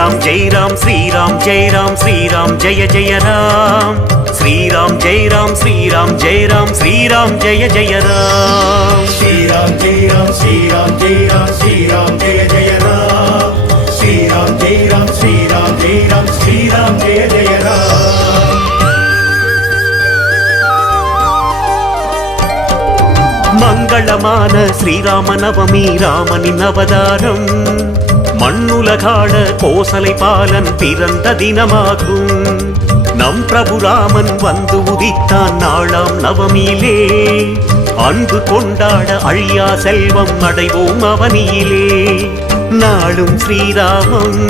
राम जय राम श्री राम जय राम श्री राम जय जय राम श्री राम जय राम श्री राम जय राम श्री राम जय जय राम श्री राम जय राम श्री राम जय राम श्री राम जय जय राम श्री राम जय राम श्री राम जय राम श्री राम जय जय राम மங்களமான ஸ்ரீராம நவமி ராமனின் அவதாரம் மண்ணுலகாட கோசலை பாலன் பிறந்த தினமாகும் நம் பிரபு ராமன் வந்து உதித்தான் நாளாம் நவமியிலே அன்பு கொண்டாட அழியா செல்வம் அடைவோம் அவனியிலே நாளும் ஸ்ரீராமம்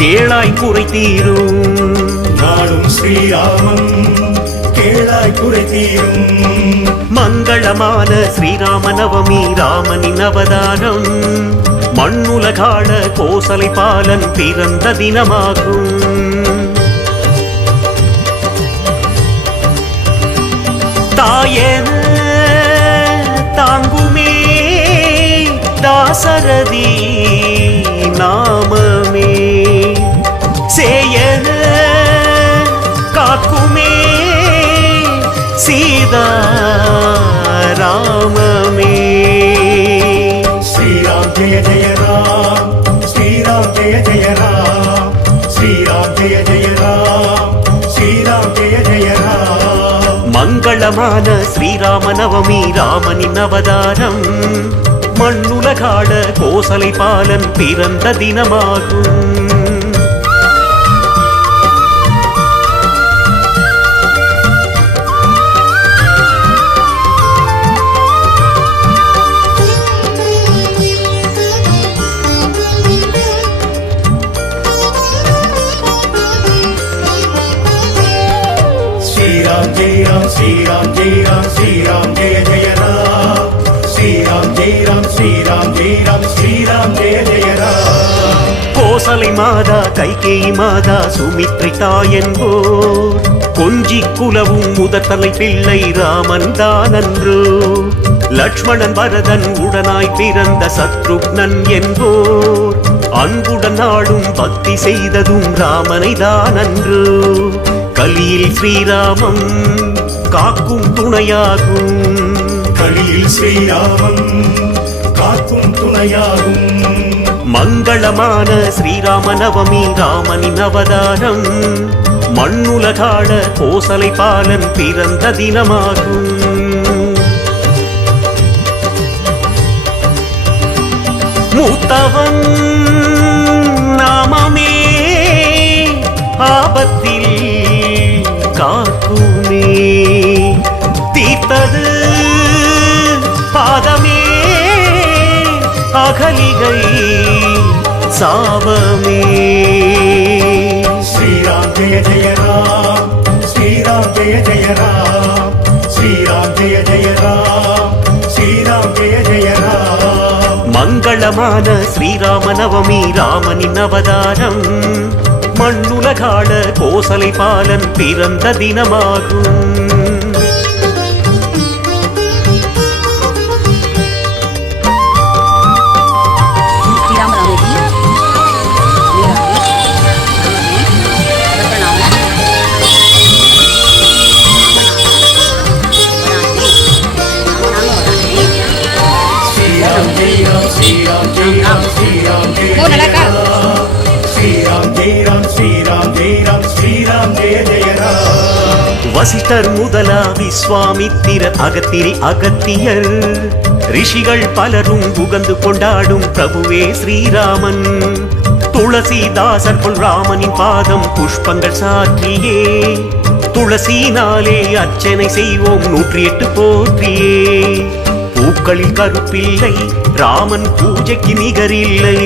கேளாய் குறை தீரும் நாளும் ஸ்ரீராமன் கேளாய் குறை தீரும் மங்களமான ஸ்ரீராம நவமி ராமனின் அவதாரம் மண்ணுலகாட கோசலை பாலன் பிறந்த தினமாகும் தாயன தாங்குமே தாசரதி நாமமே சேயன காக்குமே சீதா ராமமே श्रीराम जय जय राम श्रीराम जय जय राम श्रीराम जय जय राम श्रीराम जय जय राम மங்களமான ஸ்ரீராம நவமி ராமனின் அவதாரம் மண்ணுலகாட கோசலை பாலன் பிறந்த தினமாகும் श्रीराम जय राम श्रीराम जय राम श्रीराम जय जय राम श्रीराम जय राम श्रीराम जय राम श्रीराम जय जय राम கோசலை மாதா கைகேயி மாதா சுமித்ரை தாயன்போர் கொஞ்சி குலவும் முதத்தலை பிள்ளை ராமன் தானன்றோ லட்சுமணன் பரதன் உடனாய் பிறந்த சத்ருக்னன் என்போர் அன்புடன் நாளும் பக்தி செய்ததும் ராமனை தானன்றோ கலியில் ஸ்ரீராமம் காக்கும் துணையாகும் கலியில் ஸ்ரீராமன் காக்கும் துணையாகும் மங்களமான ஸ்ரீராம நவமி ராமனின் அவதாரம் மண்ணுலகாட கோசலை பாலன் பிறந்த தினமாகும் மூத்தவன் நாமமே ஆபத்தில் காக்குமே தீர்த்தது பாதமே அகலிகை சாவமே श्रीराम जय जय राम श्रीराम जय जय राम श्रीराम जय जय राम श्रीराम जय जय राम மங்களமான ஸ்ரீராம நவமி ராமனின் அவதாரம் மண்ணுலகாட கோசலை பாலன் பிறந்த தினமாகும் श्रीराम जय राम श्रीराम जय राम श्रीराम जय जय राम श्रीराम जय राम श्रीराम जय राम श्रीराम जय जय राम வசிஷ்டர் முதலா விஸ்வாமித்திரர் அகத்திரி அகத்தியர் ரிஷிகள் பலரும் புகந்து கொண்டாடும் பிரபுவே ஸ்ரீராமன் துளசிதாசர் போல் ராமனின் பாதம் புஷ்பங்கள் சாற்றியே துளசினாலே அர்ச்சனை செய்வோம் 108 போற்றியே பூக்களில் கருப்பில்லை ராமன் பூஜைக்கு நிகரில்லை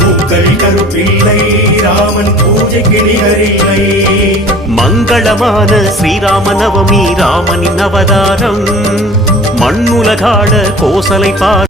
பூக்களில் கருப்பில்லை ராமன் பூஜைக்கு நிகரில்லை மங்களமான ஸ்ரீராம நவமி ராமனின் அவதாரம் மண்ணுலகாட கோசலை பார்